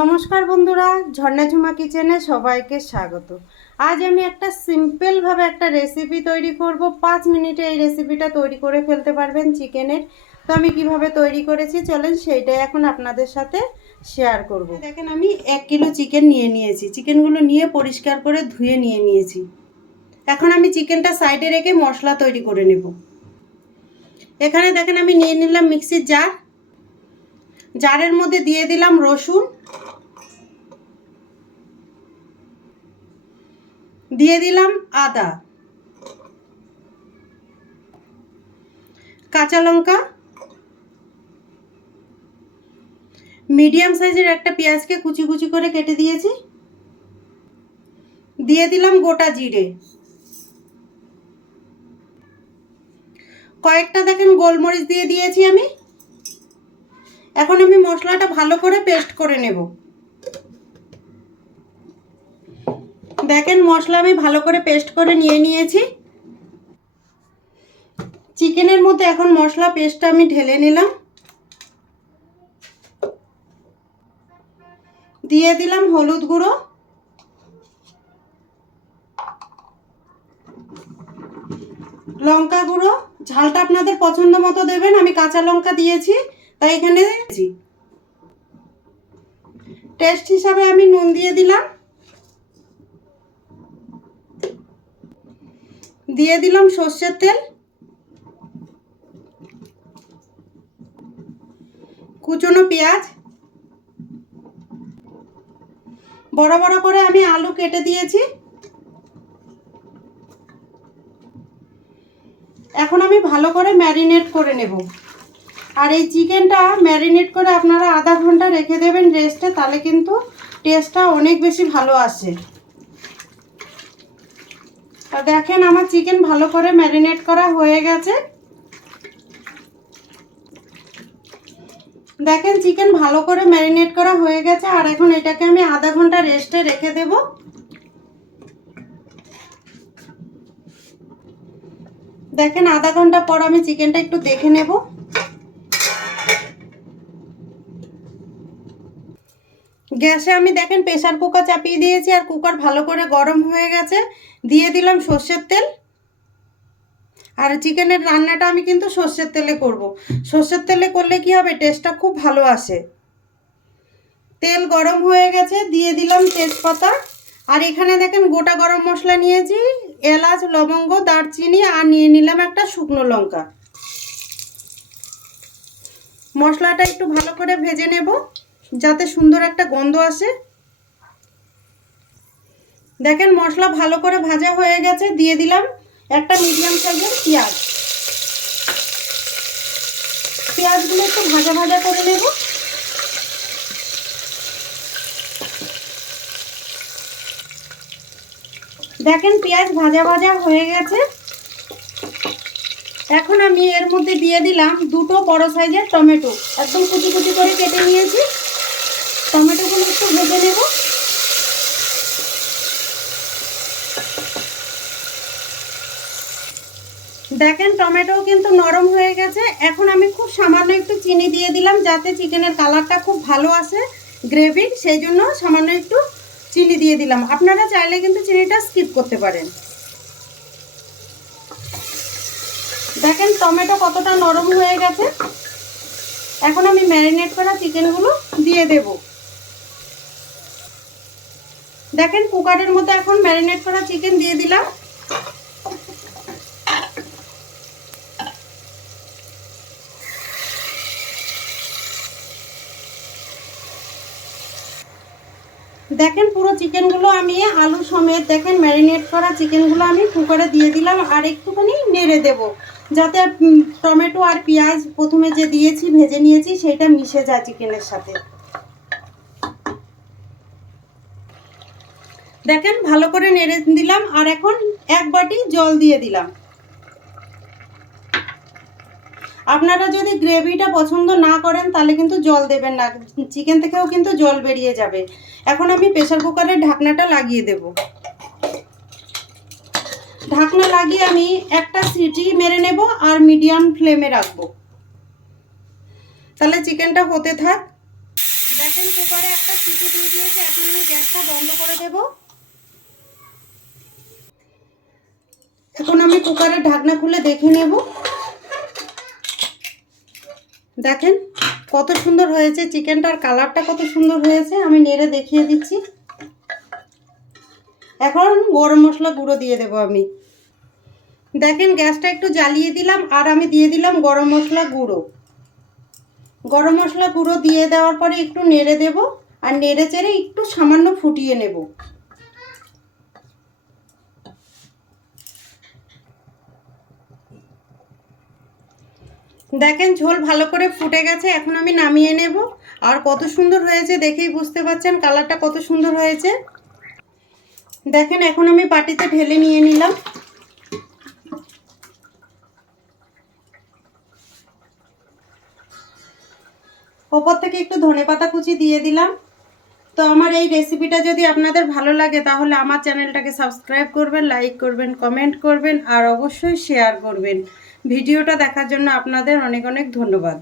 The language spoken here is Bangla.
নমস্কার বন্ধুরা, ঝর্ণা ঝুমা কিচেনে সবাইকে স্বাগত। আজ আমি একটা সিম্পলভাবে একটা রেসিপি তৈরি করব। 5 মিনিটে এই রেসিপিটা তৈরি করে ফেলতে পারবেন চিকেনের। তো আমি কিভাবে তৈরি করেছি চলেন সেইটাই এখন আপনাদের সাথে শেয়ার করব। দেখেন আমি 1 কিলো চিকেন নিয়ে নিয়েছি। চিকেনগুলো নিয়ে পরিষ্কার করে ধুয়ে নিয়ে নিয়েছি। এখন আমি চিকেনটা সাইডে রেখে মশলা তৈরি করে নেব। এখানে দেখেন আমি নিয়ে নিলাম মিক্সির জার। জারের মধ্যে দিয়ে দিলাম রসুন, দিয়ে দিলাম আদা, কাঁচা লঙ্কা, মিডিয়াম সাইজের একটা পেঁয়াজকে কুচি কুচি করে কেটে দিয়েছি, দিয়ে দিলাম গোটা জিরে, কয়েকটা দেখেন গোলমরিচ দিয়ে দিয়েছি আমি। এখন আমি মশলাটা ভালো করে পেস্ট করে নেব। দেখেন মশলা আমি ভালো করে পেস্ট করে নিয়ে নিয়েছি। চিকেনের মধ্যে এখন মশলা পেস্টটা আমি ঢেলে নিলাম, দিয়ে দিলাম হলুদ গুঁড়ো, লঙ্কা গুঁড়ো, ঝালটা আপনাদের পছন্দ মতো দেবেন। আমি কাঁচা লঙ্কা দিয়েছি তাই এখানে টেস্ট হিসাবে আমি নুন দিয়ে দিলাম, দিয়ে দিলাম সর্ষের তেল, কুচনো পেঁয়াজ, বড় বড় করে আমি আলু কেটে দিয়েছি। এখন আমি ভালো করে ম্যারিনেট করে নেব। আর এই চিকেনটা ম্যারিনেট করে আপনারা আধা ঘন্টা রেখে দেবেন রেস্টে, তাহলে কিন্তু টেস্টটা অনেক বেশি ভালো আসে। আর দেখেন আমার চিকেন ভালো করে ম্যারিনেট করা হয়ে গেছে। দেখেন চিকেন ভালো করে ম্যারিনেট করা হয়ে গেছে। আর এখন এটাকে আমি আধা ঘন্টা রেস্টে রেখে দেব। দেখেন আধা ঘন্টা পর আমি চিকেনটা একটু দেখে নেব। গ্যাসে আমি দেখেন প্রেসার কুকার চাপিয়ে দিয়েছি আর কুকার ভালো করে গরম হয়ে গেছে। দিয়ে দিলাম সর্ষের তেল। আর চিকেনের রান্নাটা আমি কিন্তু সর্ষের তেলে করব। সর্ষের তেলে করলে কি হবে, টেস্টটা খুব ভালো আসে। তেল গরম হয়ে গেছে, দিয়ে দিলাম তেজপাতা। আর এখানে দেখেন গোটা গরম মশলা নিয়েছি, এলাচ, লবঙ্গ, দারচিনি, আর নিয়ে নিলাম একটা শুকনো লঙ্কা। মশলাটা একটু ভালো করে ভেজে নেব যাতে সুন্দর একটা গন্ধ আসে। দেখেন মশলা ভালো করে ভাজা হয়ে গেছে, দিয়ে দিলাম একটা মিডিয়াম সাইজের পেঁয়াজ। পেঁয়াজগুলো একটু ভাজা ভাজা করে নেব। দেখেন পেঁয়াজ ভাজা ভাজা হয়ে গেছে। এখন আমি এর মধ্যে দিয়ে দিলাম দুটো বড় সাইজের টমেটো, একদম কুচি কুচি করে কেটে নিয়েছি। টমেটোগুলো একটু ভেজে নেব। দেখেন টমেটো কিন্তু নরম হয়ে গেছে। এখন আমি খুব সামান্য একটু চিনি দিয়ে দিলাম যাতে চিকেনের কালারটা খুব ভালো আসে গ্রেভির, সেই জন্য সামান্য একটু চিনি দিয়ে দিলাম। আপনারা চাইলে কিন্তু চিনিটা স্কিপ করতে পারেন। দেখেন টমেটো কতটা নরম হয়ে গেছে। এখন আমি ম্যারিনেট করা চিকেনগুলো দিয়ে দেব। দেখেন কুকারের মধ্যে এখন ম্যারিনেট করা চিকেন দিয়ে দিলাম। দেখেন পুরো চিকেনগুলো আমি আলু সমেত দেখেন ম্যারিনেট করা চিকেনগুলো আমি কুকারে দিয়ে দিলাম। আর একটুখানি নেড়ে দেব যাতে টমেটো আর পেঁয়াজ প্রথমে যে দিয়েছি ভেজে নিয়েছি সেটা মিশে যায় চিকেনের সাথে। দেখেন ভালো করে নেড়ে দিলাম। আর এখন 1 বাটি জল দিয়ে দিলাম। আপনারা যদি গ্রেভিটা পছন্দ না করেন তাহলে কিন্তু জল দেবেন না, চিকেন থেকেও কিন্তু জল বেরিয়ে যাবে। এখন আমি প্রেসার কুকারের ঢাকনাটা লাগিয়ে দেব। ঢাকনা লাগিয়ে আমি একটা সিটি মেরে নেব আর মিডিয়াম ফ্লেমে রাখবো, তাহলে চিকেনটা হতে থাক। দেখেন কুকারে একটা সিটি দিয়ে দিয়েছে, এখন আমি গ্যাসটা বন্ধ করে দেব। এখন আমি কুকারের ঢাকনা খুলে দেখে নেব। দেখেন কত সুন্দর হয়েছে চিকেনটার, কালারটা কত সুন্দর হয়েছে। আমি নেড়ে দেখিয়ে দিচ্ছি। এখন গরম মশলা গুঁড়ো দিয়ে দেব আমি। দেখেন গ্যাসটা একটু জ্বালিয়ে দিলাম, আর আমি দিয়ে দিলাম গরম মশলা গুঁড়ো। গরম মশলা গুঁড়ো দিয়ে দেওয়ার পরে একটু নেড়ে দেব, আর নেড়ে চেড়ে একটু সামান্য ফুটিয়ে নেব। দেখেন ঝোল ভালো করে ফুটে গেছে, এখন আমি নামিয়ে নেব। আর কত সুন্দর হয়েছে দেখেই বুঝতে পারছেন কালারটা কত সুন্দর হয়েছে। দেখেন এখন আমি বাটিতে ঢেলে নিয়ে নিলাম। ওপর থেকে একটু ধনেপাতা কুচি দিয়ে দিলাম। তো আমার এই রেসিপিটা যদি আপনাদের ভালো লাগে তাহলে আমার চ্যানেলটাকে সাবস্ক্রাইব করবেন, লাইক করবেন, কমেন্ট করবেন, আর অবশ্যই শেয়ার করবেন। ভিডিওটা দেখার জন্য আপনাদের অনেক অনেক ধন্যবাদ।